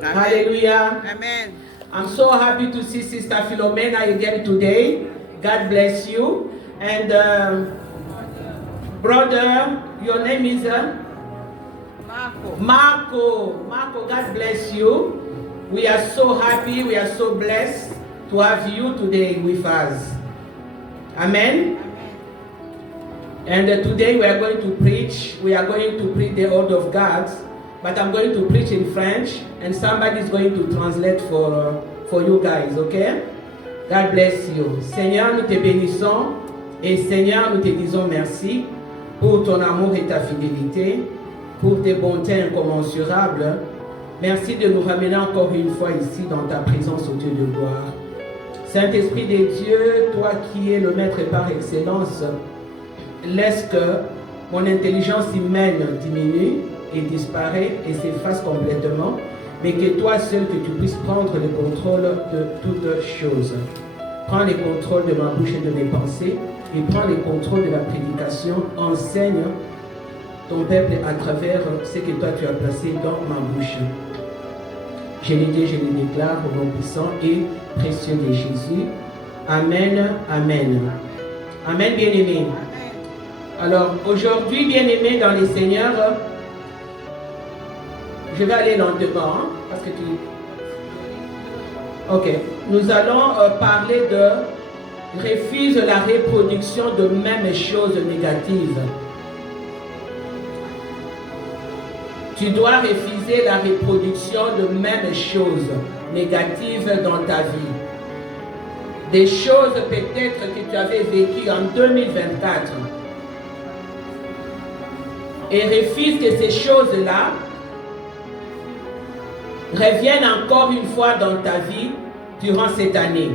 Amen. Hallelujah. Amen. I'm so happy to see Sister Philomena again today. God bless you. And brother, your name is Marco. Marco, God bless you. We are so happy, we are so blessed to have you today with us. Amen. And today we are going to preach. We are going to preach the word of God. But I'm going to preach in French. And somebody is going to translate for you guys, okay? God bless you. Seigneur, nous te bénissons. Et Seigneur, nous te disons merci pour ton amour et ta fidélité, pour tes bontés incommensurables. Merci de nous ramener encore une fois ici dans ta présence, au Dieu de gloire. Saint-Esprit de Dieu, toi qui es le maître par excellence, laisse que mon intelligence humaine diminue et disparaît et s'efface complètement, mais que toi seul que tu puisses prendre le contrôle de toutes choses. Prends le contrôle de ma bouche et de mes pensées et prends le contrôle de la prédication. Enseigne ton peuple à travers ce que toi tu as placé dans ma bouche. Je le dis, je le déclare au nom puissant et précieux de Jésus. Amen, amen. Amen, bien-aimés. Alors, aujourd'hui, bien-aimés dans les Seigneurs, je vais aller lentement, hein, parce que tu... Ok. Nous allons parler de refuse la reproduction de mêmes choses négatives. Tu dois refuser la reproduction de mêmes choses négatives dans ta vie. Des choses peut-être que tu avais vécues en 2024. Et refuse que ces choses-là reviennent encore une fois dans ta vie durant cette année.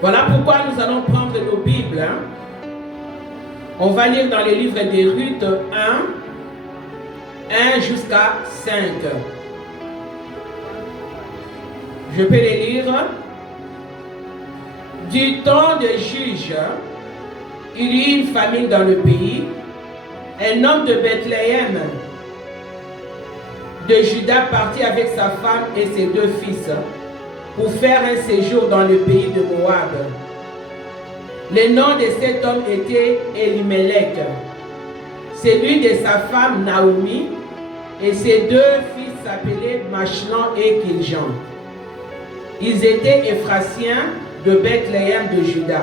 Voilà pourquoi nous allons prendre nos Bibles. On va lire dans les livres de Ruth 1 jusqu'à 5. Je peux les lire. Du temps de Juge, il y eut une famine dans le pays. Un homme de Bethléem, de Juda, partit avec sa femme et ses 2 fils pour faire un séjour dans le pays de Moab. Le nom de cet homme était Elimelech, celui de sa femme Naomi, et ses 2 fils s'appelaient Machlon et Kiljan. Ils étaient Éphrasiens de Bethléem de Juda.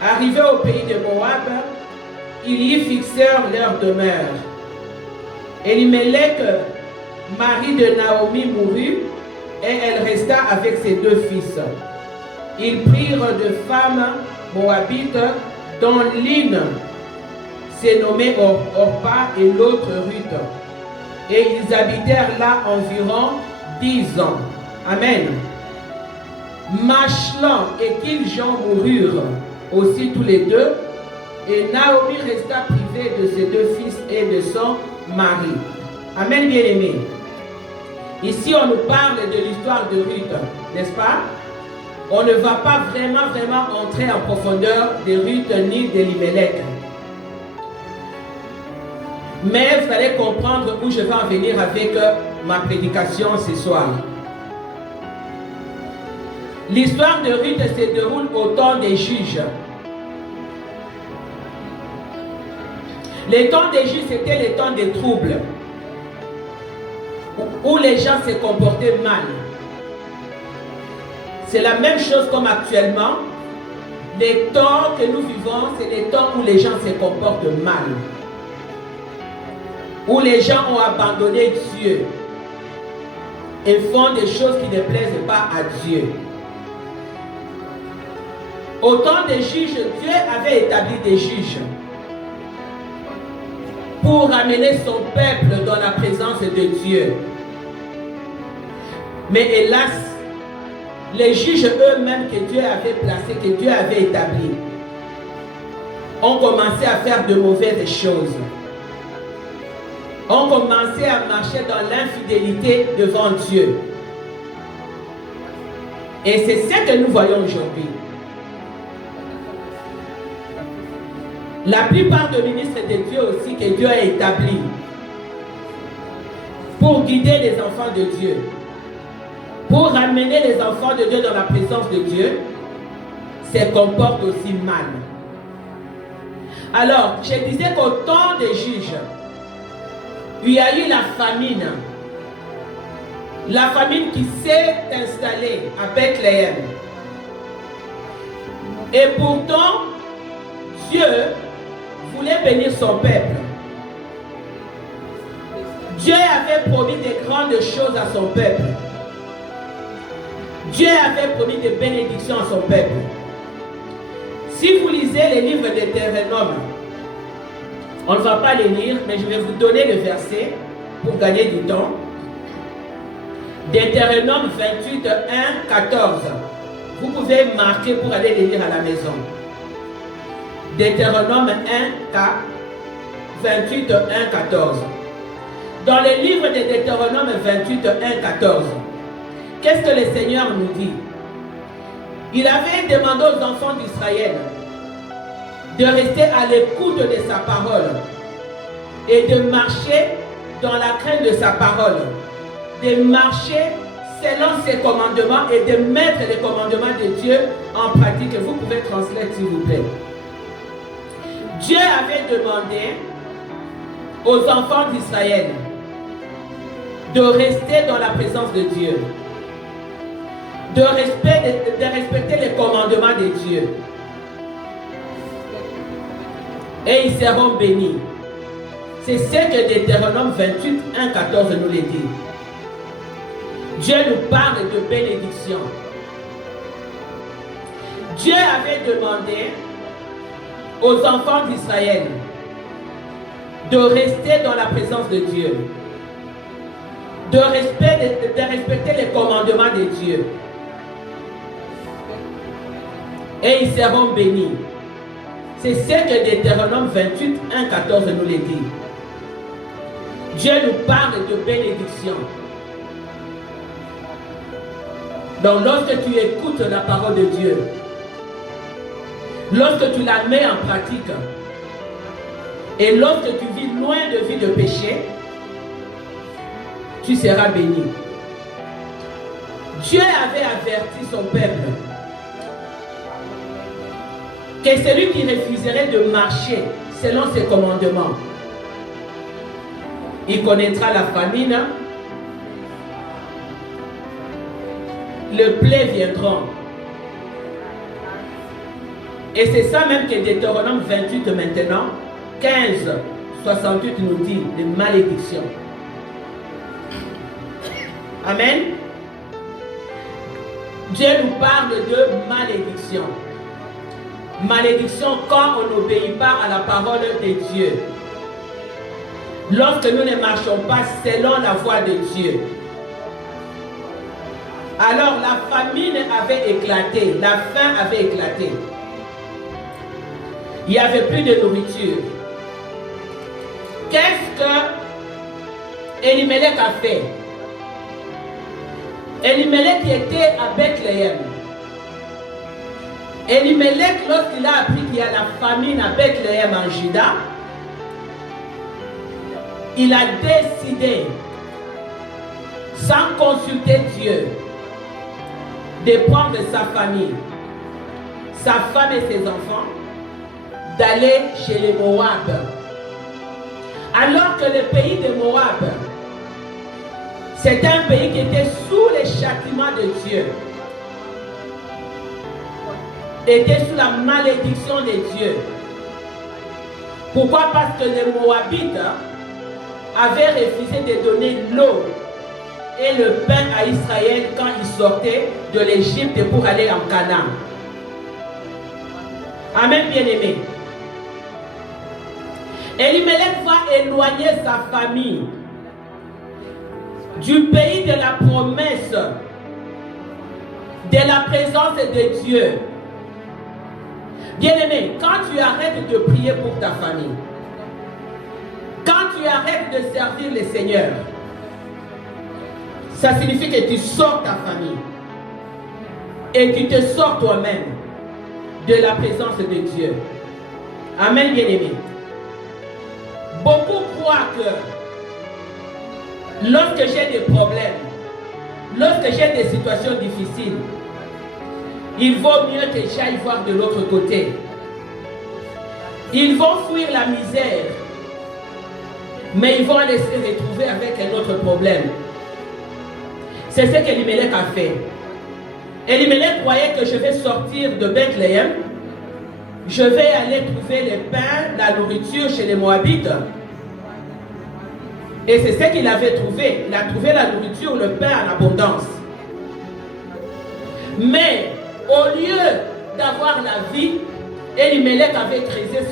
Arrivés au pays de Moab, ils y fixèrent leur demeure. Elimelech, mari de Naomi, mourut, et elle resta avec ses 2 fils. Ils prirent 2 femmes moabites, dont l'une s'est nommée Orpa et l'autre Ruth. Et ils habitèrent là environ 10 ans. Amen. Machlon et Kiljan moururent aussi tous les 2, et Naomi resta privée de ses 2 fils et de son mari. Amen, bien-aimés. Ici, on nous parle de l'histoire de Ruth, n'est-ce pas? On ne va pas vraiment entrer en profondeur de Ruth ni d'Elimelech. Mais vous allez comprendre où je vais en venir avec ma prédication ce soir. L'histoire de Ruth se déroule au temps des juges. Les temps des juges, c'était les temps des troubles, où les gens se comportaient mal. C'est la même chose comme actuellement. Les temps que nous vivons, c'est les temps où les gens se comportent mal, où les gens ont abandonné Dieu et font des choses qui ne plaisent pas à Dieu. Au temps des juges, Dieu avait établi des juges pour ramener son peuple dans la présence de Dieu. Mais hélas, les juges eux-mêmes que Dieu avait placés, que Dieu avait établis, ont commencé à faire de mauvaises choses. Ont commencé à marcher dans l'infidélité devant Dieu. Et c'est ce que nous voyons aujourd'hui. La plupart des ministres de Dieu aussi que Dieu a établis pour guider les enfants de Dieu, pour ramener les enfants de Dieu dans la présence de Dieu, se comportent aussi mal. Alors, je disais qu'au temps des juges, il y a eu la famine. La famine qui s'est installée à Bethléem. Et pourtant, Dieu voulait bénir son peuple. Dieu avait promis de grandes choses à son peuple. Dieu avait promis des bénédictions à son peuple. Si vous lisez les livres de Deutéronome, on ne va pas les lire, mais je vais vous donner le verset pour gagner du temps. Deutéronome 28, 1, 14. Vous pouvez marquer pour aller les lire à la maison. Deutéronome 28, 1, 14. Dans le livre de Deutéronome 28, 1, 14, qu'est-ce que le Seigneur nous dit? Il avait demandé aux enfants d'Israël de rester à l'écoute de sa parole et de marcher dans la crainte de sa parole, de marcher selon ses commandements et de mettre les commandements de Dieu en pratique. Vous pouvez translater s'il vous plaît. Dieu avait demandé aux enfants d'Israël de rester dans la présence de Dieu, de respecter les commandements de Dieu. Et ils seront bénis. C'est ce que Deutéronome 28, 1, 14 nous le dit. Dieu nous parle de bénédiction. Dieu avait demandé aux enfants d'Israël de rester dans la présence de Dieu, de respecter les commandements de Dieu. Et ils seront bénis. C'est ce que Deutéronome 28, 1, 14 nous le dit. Dieu nous parle de bénédiction. Donc lorsque tu écoutes la parole de Dieu, lorsque tu la mets en pratique, et lorsque tu vis loin de vie de péché, tu seras béni. Dieu avait averti son peuple que celui qui refuserait de marcher selon ses commandements, il connaîtra la famine, le plaie viendront. Et c'est ça même que Deutéronome 28 maintenant, 15, 68 nous dit, de malédiction. Amen. Dieu nous parle de malédiction. Malédiction quand on n'obéit pas à la parole de Dieu. Lorsque nous ne marchons pas selon la voie de Dieu. Alors la famine avait éclaté, la faim avait éclaté. Il n'y avait plus de nourriture. Qu'est-ce que Elimelech a fait? Elimelech était à Bethléem. Elimelech, lorsqu'il a appris qu'il y a la famine à Bethléem en Juda, il a décidé, sans consulter Dieu, de prendre sa famille, sa femme et ses enfants, d'aller chez les Moab. Alors que le pays de Moab, c'est un pays qui était sous les châtiments de Dieu, était sous la malédiction de Dieu. Pourquoi? Parce que les Moabites avaient refusé de donner l'eau et le pain à Israël quand ils sortaient de l'Égypte pour aller en Canaan. Amen, bien-aimé. Elimelech va éloigner sa famille du pays de la promesse, de la présence de Dieu. Bien-aimé, quand tu arrêtes de prier pour ta famille, quand tu arrêtes de servir le Seigneur, ça signifie que tu sors ta famille et tu te sors toi-même de la présence de Dieu. Amen, bien-aimé. Beaucoup croient que Lorsque j'ai des problèmes, lorsque j'ai des situations difficiles, il vaut mieux que j'aille voir de l'autre côté. Ils vont fuir la misère, mais ils vont aller se retrouver avec un autre problème. C'est ce qu'Elimelech a fait. Elimelech croyait que je vais sortir de Bethléem, je vais aller trouver les pains, la nourriture chez les Moabites. Et c'est ce qu'il avait trouvé. Il a trouvé la nourriture, le pain en abondance. Mais au lieu d'avoir la vie, Elimelech avait creusé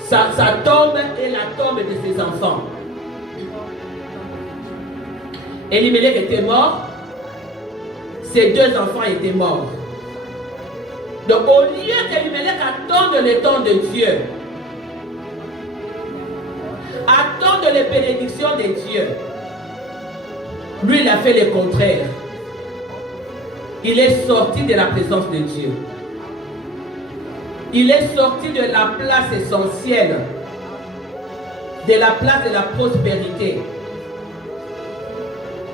sa tombe et la tombe de ses enfants. Elimelech était mort. Ses deux enfants étaient morts. Donc au lieu qu'Elimelech attende le temps de Dieu, attendre les bénédictions de Dieu, lui il a fait le contraire. Il est sorti de la présence de Dieu. Il est sorti de la place essentielle, de la place de la prospérité.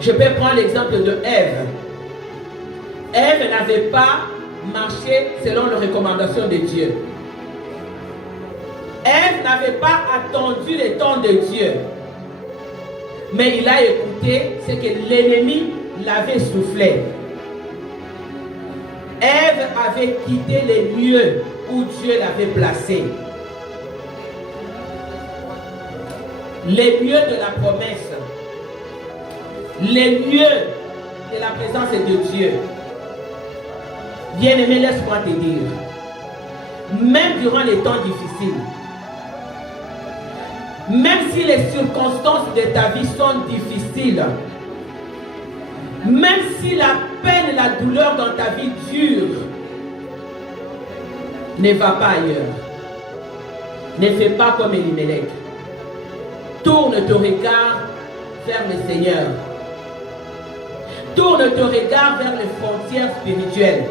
Je peux prendre l'exemple de Ève. Ève n'avait pas marché selon les recommandations de Dieu. Ève n'avait pas attendu le temps de Dieu. Mais il a écouté ce que l'ennemi l'avait soufflé. Ève avait quitté les lieux où Dieu l'avait placé. Les lieux de la promesse. Les lieux de la présence de Dieu. Bien-aimé, laisse-moi te dire, même durant les temps difficiles, même si les circonstances de ta vie sont difficiles, même si la peine et la douleur dans ta vie durent, ne va pas ailleurs. Ne fais pas comme Elimelech. Tourne ton regard vers le Seigneur. Tourne ton regard vers les frontières spirituelles.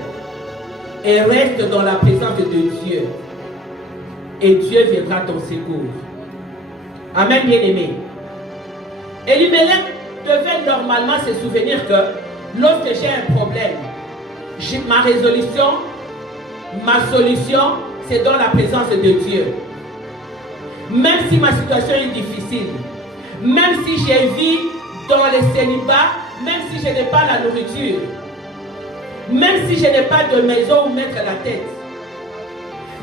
Et reste dans la présence de Dieu. Et Dieu viendra à ton secours. Amen, bien-aimé. Elimelech devait normalement se souvenir que lorsque j'ai un problème, ma résolution, ma solution, c'est dans la présence de Dieu. Même si ma situation est difficile, même si j'ai vis dans le célibat, même si je n'ai pas la nourriture, même si je n'ai pas de maison où mettre la tête,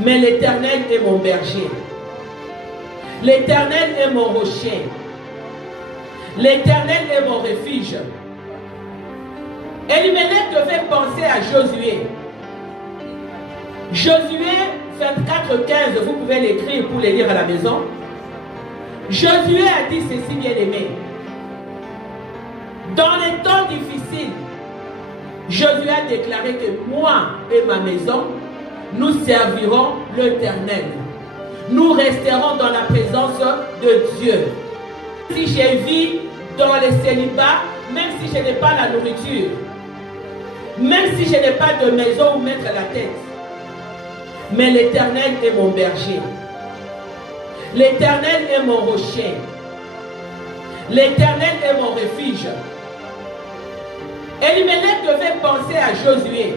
mais l'Éternel est mon berger. L'Éternel est mon rocher. L'Éternel est mon refuge. Elimelech devait penser à Josué. Josué 24:15, vous pouvez l'écrire pour le lire à la maison. Josué a dit ceci, bien-aimé. Dans les temps difficiles, Josué a déclaré que moi et ma maison, nous servirons l'Éternel. Nous resterons dans la présence de Dieu. Si j'ai vis dans le célibat, même si je n'ai pas la nourriture, même si je n'ai pas de maison où mettre la tête, mais l'Éternel est mon berger. L'Éternel est mon rocher. L'Éternel est mon refuge. Elimelech devait penser à Josué.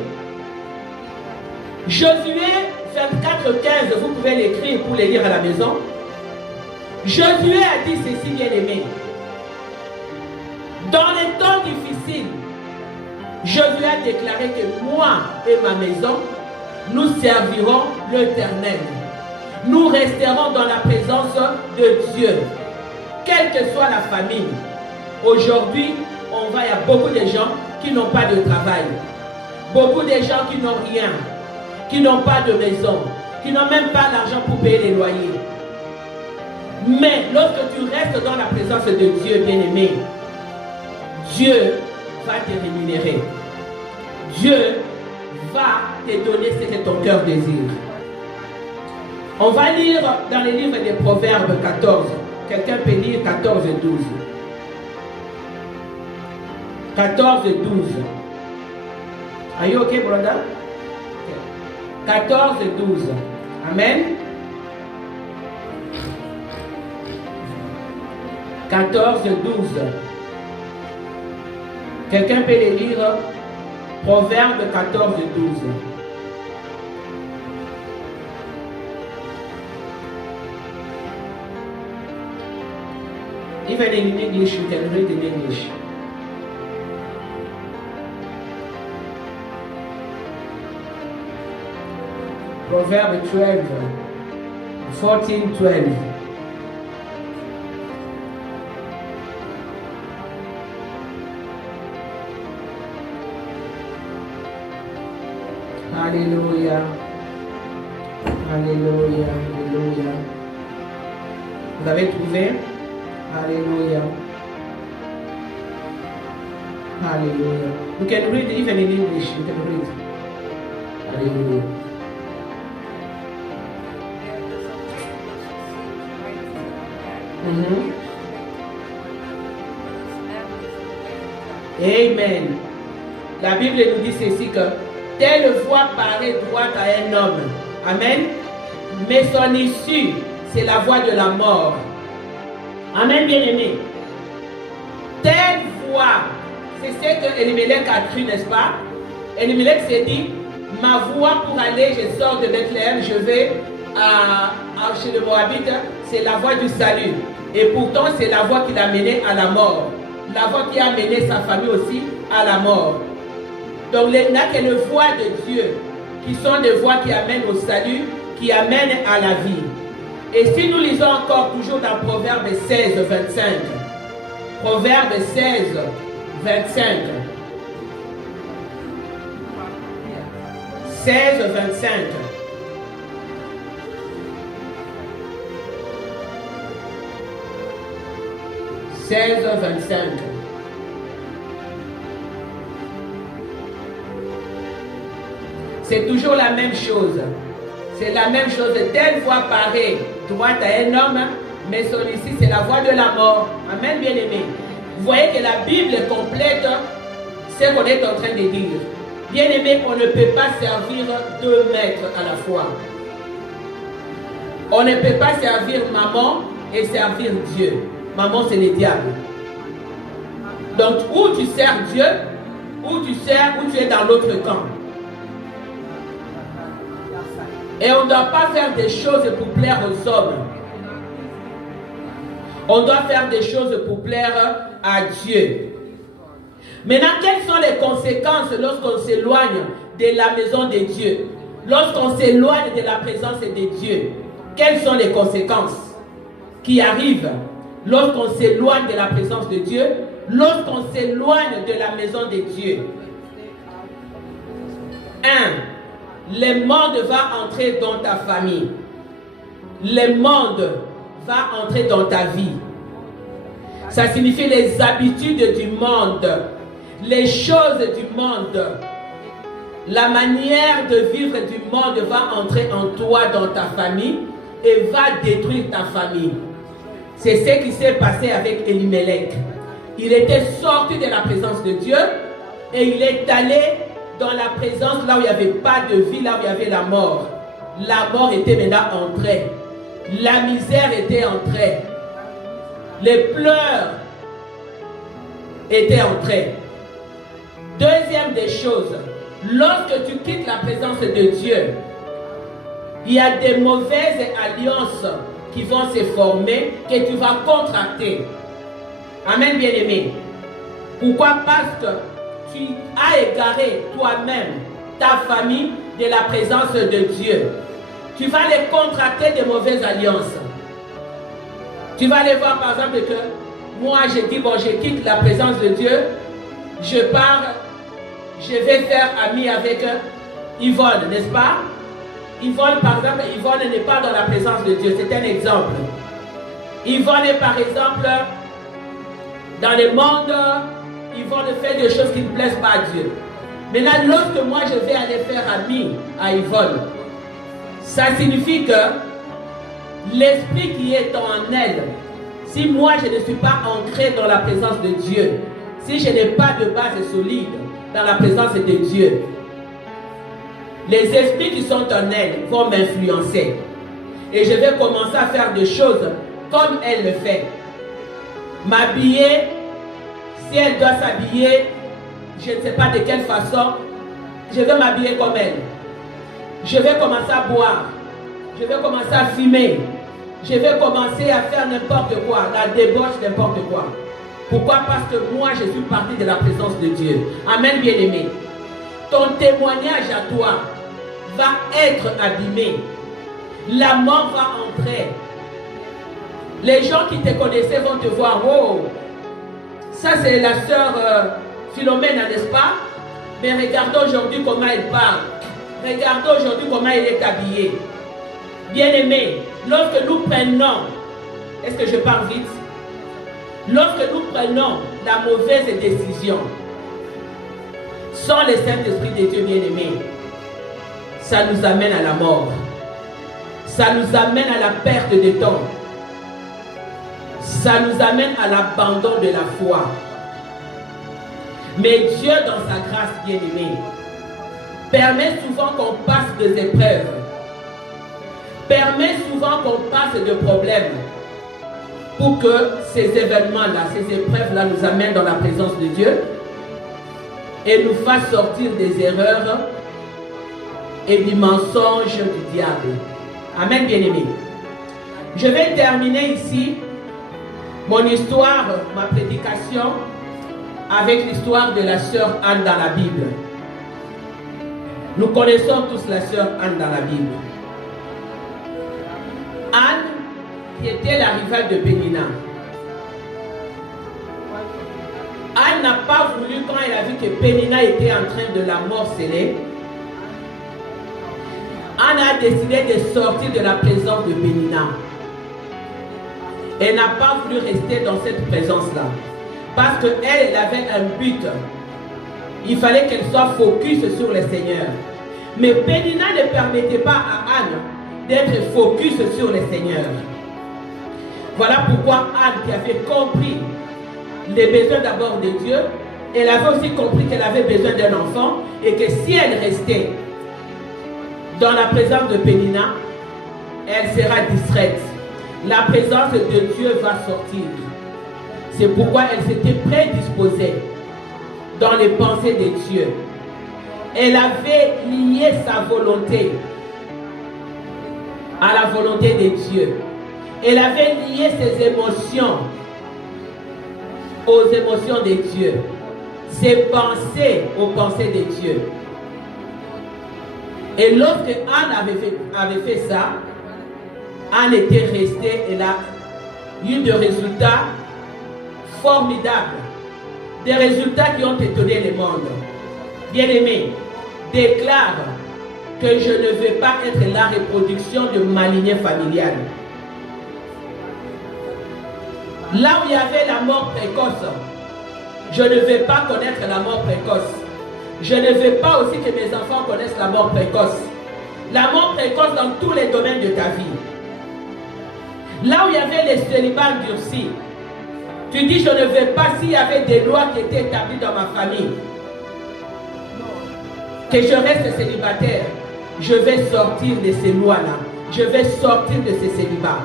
Josué 24:15, vous pouvez l'écrire pour le lire à la maison. Josué a dit ceci, bien-aimé. Dans les temps difficiles, Josué a déclaré que moi et ma maison, nous servirons l'Éternel. Nous resterons dans la présence de Dieu. Quelle que soit la famine. Aujourd'hui, il y a beaucoup de gens qui n'ont pas de travail. Beaucoup de gens qui n'ont rien. Qui n'ont pas de maison. Qui n'ont même pas l'argent pour payer les loyers. Mais lorsque tu restes dans la présence de Dieu, bien-aimé, Dieu va te rémunérer. Dieu va te donner ce que ton cœur désire. On va lire dans le livre des Proverbes 14. Quelqu'un peut lire 14 et 12. 14 et 12. Are you okay, brother? 14 et 12. Amen. 14 et 12. Quelqu'un peut les lire? Proverbe 14, 12. Even in English, you can read in English. Proverbe 12, 14, 12. Alléluia. Alléluia. Alléluia. Vous avez trouvé? Alléluia. Alléluia. You can read even in English. You can read. Alléluia. Amen. La Bible nous dit ceci que telle voie paraît droite à un homme. Amen. Mais son issue, c'est la voie de la mort. Amen, bien-aimé. Telle voie, c'est ce que Elimelech a cru, n'est-ce pas? Elimelech s'est dit, ma voie pour aller, je sors de Bethléem, je vais chez le Moabite, c'est la voie du salut. Et pourtant, c'est la voie qui l'a mené à la mort. La voie qui a mené sa famille aussi à la mort. Donc, il n'y a que les voies de Dieu qui sont des voies qui amènent au salut, qui amènent à la vie. Et si nous lisons encore toujours dans Proverbe 16, 25. Proverbe 16, 25. 16, 25. C'est toujours la même chose. C'est la même chose. Telle voie paraît droite à un homme, mais son ici, c'est la voie de la mort. Amen, bien-aimé. Vous voyez que la Bible complète ce qu'on est en train de dire. Bien-aimé, on ne peut pas servir deux maîtres à la fois. On ne peut pas servir maman et servir Dieu. Maman, c'est le diable. Donc, ou tu sers Dieu, ou tu es dans l'autre camp. Et on ne doit pas faire des choses pour plaire aux hommes. On doit faire des choses pour plaire à Dieu. Maintenant, quelles sont les conséquences lorsqu'on s'éloigne de la maison de Dieu? Lorsqu'on s'éloigne de la présence de Dieu, quelles sont les conséquences qui arrivent lorsqu'on s'éloigne de la présence de Dieu, lorsqu'on s'éloigne de la maison de Dieu? 1. Le monde va entrer dans ta famille. Le monde va entrer dans ta vie. Ça signifie les habitudes du monde, les choses du monde, la manière de vivre du monde va entrer en toi, dans ta famille, et va détruire ta famille. C'est ce qui s'est passé avec Elimelech. Il était sorti de la présence de Dieu et il est allé dans la présence là où il n'y avait pas de vie, là où il y avait la mort. La mort était maintenant entrée. La misère était entrée. Les pleurs étaient entrés. Deuxième des choses, lorsque tu quittes la présence de Dieu, il y a des mauvaises alliances qui vont se former, que tu vas contracter. Amen, bien-aimé. Pourquoi? Parce que tu as égaré toi-même, ta famille, de la présence de Dieu. Tu vas les contracter de mauvaises alliances. Tu vas aller voir par exemple que moi j'ai dit, bon, je quitte la présence de Dieu, je pars, je vais faire ami avec Yvonne, n'est-ce pas? Yvonne, par exemple, Yvonne n'est pas dans la présence de Dieu, c'est un exemple. Yvonne est par exemple dans le monde, Yvonne fait des choses qui ne plaisent pas à Dieu. Maintenant, lorsque moi je vais aller faire ami à Yvonne, ça signifie que l'esprit qui est en elle, si moi je ne suis pas ancré dans la présence de Dieu, si je n'ai pas de base solide dans la présence de Dieu, les esprits qui sont en elle vont m'influencer. Et je vais commencer à faire des choses comme elle le fait. M'habiller, si elle doit s'habiller je ne sais pas de quelle façon, je vais m'habiller comme elle. Je vais commencer à boire. Je vais commencer à fumer. Je vais commencer à faire n'importe quoi, la débauche, n'importe quoi. Pourquoi? Parce que moi, je suis parti de la présence de Dieu. Amen, bien-aimé. Ton témoignage à toi va être abîmé. La mort va entrer. Les gens qui te connaissaient vont te voir. Oh, ça c'est la sœur Philomène, n'est-ce pas? Mais regardez aujourd'hui comment elle parle. Regardez aujourd'hui comment elle est habillée. Bien-aimé, lorsque nous prenons, est-ce que je parle vite? Lorsque nous prenons la mauvaise décision, sans le Saint-Esprit de Dieu bien-aimé, ça nous amène à la mort. Ça nous amène à la perte de temps. Ça nous amène à l'abandon de la foi. Mais Dieu, dans sa grâce bien-aimée, permet souvent qu'on passe des épreuves. Permet souvent qu'on passe de problèmes. Pour que ces événements-là, ces épreuves-là nous amènent dans la présence de Dieu et nous fassent sortir des erreurs et du mensonge du diable. Amen, bien-aimé. Je vais terminer ici mon histoire, ma prédication, avec l'histoire de la sœur Anne dans la Bible. Nous connaissons tous la sœur Anne dans la Bible. Anne, qui était la rivale de Pénina. Anne n'a pas voulu, quand elle a vu que Pénina était en train de la morceler, Anne a décidé de sortir de la présence de Pénina. Elle n'a pas voulu rester dans cette présence-là. Parce qu'elle avait un but. Il fallait qu'elle soit focus sur le Seigneur. Mais Pénina ne permettait pas à Anne d'être focus sur le Seigneur. Voilà pourquoi Anne, qui avait compris les besoins d'abord de Dieu, elle avait aussi compris qu'elle avait besoin d'un enfant et que si elle restait dans la présence de Pénina, elle sera distraite. La présence de Dieu va sortir. C'est pourquoi elle s'était prédisposée dans les pensées de Dieu. Elle avait lié sa volonté à la volonté de Dieu. Elle avait lié ses émotions aux émotions de Dieu. Ses pensées aux pensées de Dieu. Et lorsque Anne avait fait ça, Anne était restée, elle a eu des résultats formidables. Des résultats qui ont étonné le monde. Bien-aimé, déclare que je ne veux pas être la reproduction de ma lignée familiale. Là où il y avait la mort précoce, je ne veux pas connaître la mort précoce. Je ne veux pas aussi que mes enfants connaissent la mort précoce. La mort précoce dans tous les domaines de ta vie. Là où il y avait les célibats endurcis, tu dis je ne veux pas s'il y avait des lois qui étaient établies dans ma famille. Que je reste célibataire. Je vais sortir de ces lois-là. Je vais sortir de ces célibats.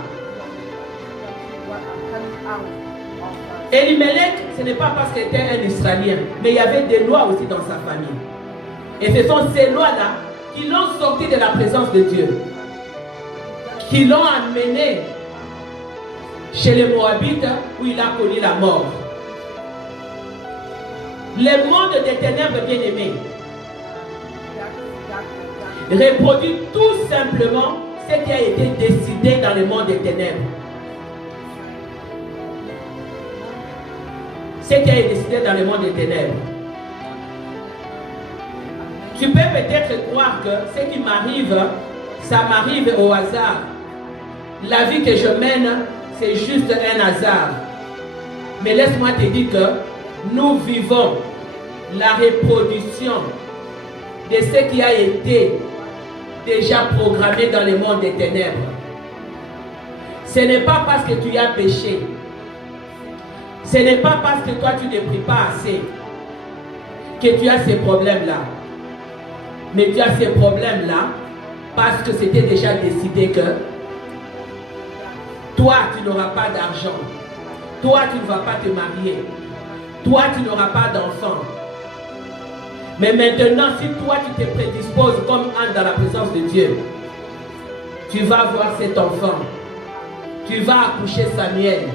Elimelech, ce n'est pas parce qu'il était un Israélien, mais il y avait des lois aussi dans sa famille. Et ce sont ces lois-là qui l'ont sorti de la présence de Dieu, qui l'ont amené chez les Moabites où il a connu la mort. Le monde des ténèbres, bien-aimé, reproduit tout simplement ce qui a été décidé dans le monde des ténèbres. Ce qui a été décidé dans le monde des ténèbres. Tu peux peut-être croire que ce qui m'arrive, ça m'arrive au hasard. La vie que je mène, c'est juste un hasard. Mais laisse-moi te dire que nous vivons la reproduction de ce qui a été déjà programmé dans le monde des ténèbres. Ce n'est pas parce que tu as péché. Ce n'est pas parce que toi tu ne pries pas assez que tu as ces problèmes-là. Mais tu as ces problèmes-là parce que c'était déjà décidé que toi tu n'auras pas d'argent. Toi tu ne vas pas te marier. Toi tu n'auras pas d'enfant. Mais maintenant, si toi tu te prédisposes comme Anne dans la présence de Dieu, tu vas voir cet enfant. Tu vas accoucher Samuel.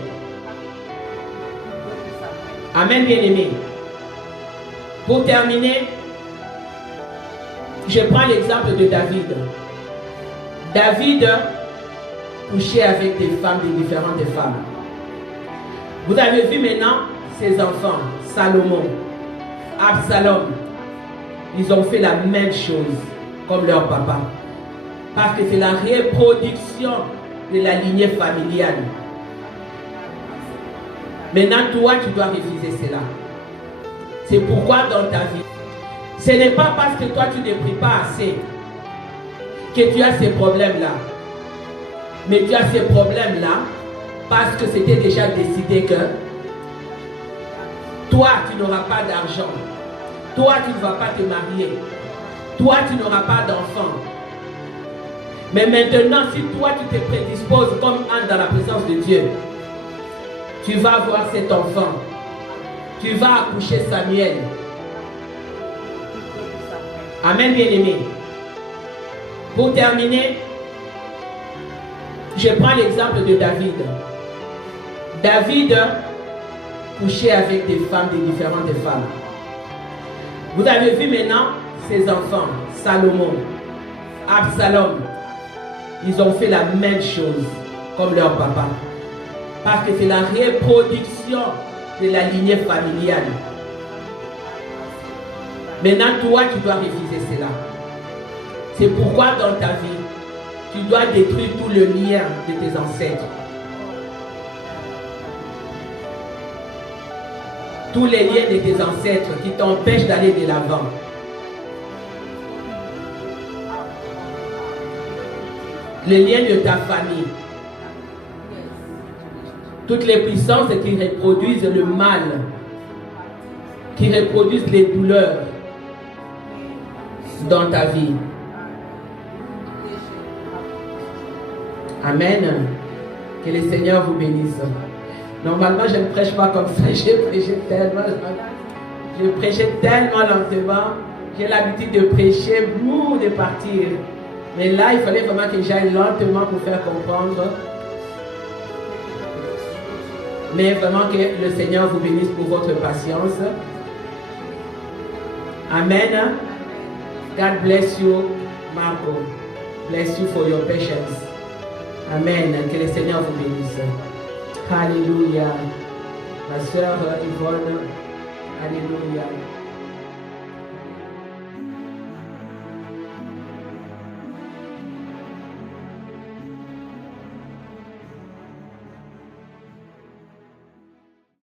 Amen, bien-aimé. Pour terminer, je prends l'exemple de David. David couchait avec des femmes, des différentes femmes. Vous avez vu maintenant ses enfants, Salomon, Absalom. Ils ont fait la même chose comme leur papa. Parce que c'est la reproduction de la lignée familiale. Maintenant, toi, tu dois refuser cela. C'est pourquoi dans ta vie, ce n'est pas parce que toi, tu ne pries pas assez que tu as ces problèmes-là. Mais tu as ces problèmes-là parce que c'était déjà décidé que toi, tu n'auras pas d'argent. Toi, tu ne vas pas te marier. Toi, tu n'auras pas d'enfant. Mais maintenant, si toi, tu te prédisposes comme Anne dans la présence de Dieu, tu vas voir cet enfant. Tu vas accoucher Samuel. Amen, bien-aimé. Pour terminer, je prends l'exemple de David. David couchait avec des femmes, des différentes femmes. Vous avez vu maintenant ses enfants, Salomon, Absalom. Ils ont fait la même chose comme leur papa. Parce que c'est la reproduction de la lignée familiale. Maintenant, toi, tu dois refuser cela. C'est pourquoi dans ta vie, tu dois détruire tout le lien de tes ancêtres. Tous les liens de tes ancêtres qui t'empêchent d'aller de l'avant. Les liens de ta famille. Toutes les puissances qui reproduisent le mal, qui reproduisent les douleurs dans ta vie. Amen. Que le Seigneur vous bénisse. Normalement, je ne prêche pas comme ça. Je prêchais tellement lentement. J'ai l'habitude de prêcher, de partir. Mais là, il fallait vraiment que j'aille lentement pour faire comprendre. Mais vraiment que le Seigneur vous bénisse pour votre patience. Amen. God bless you, Marco. Bless you for your patience. Amen. Que le Seigneur vous bénisse. Alléluia. Ma soeur Yvonne. Alléluia.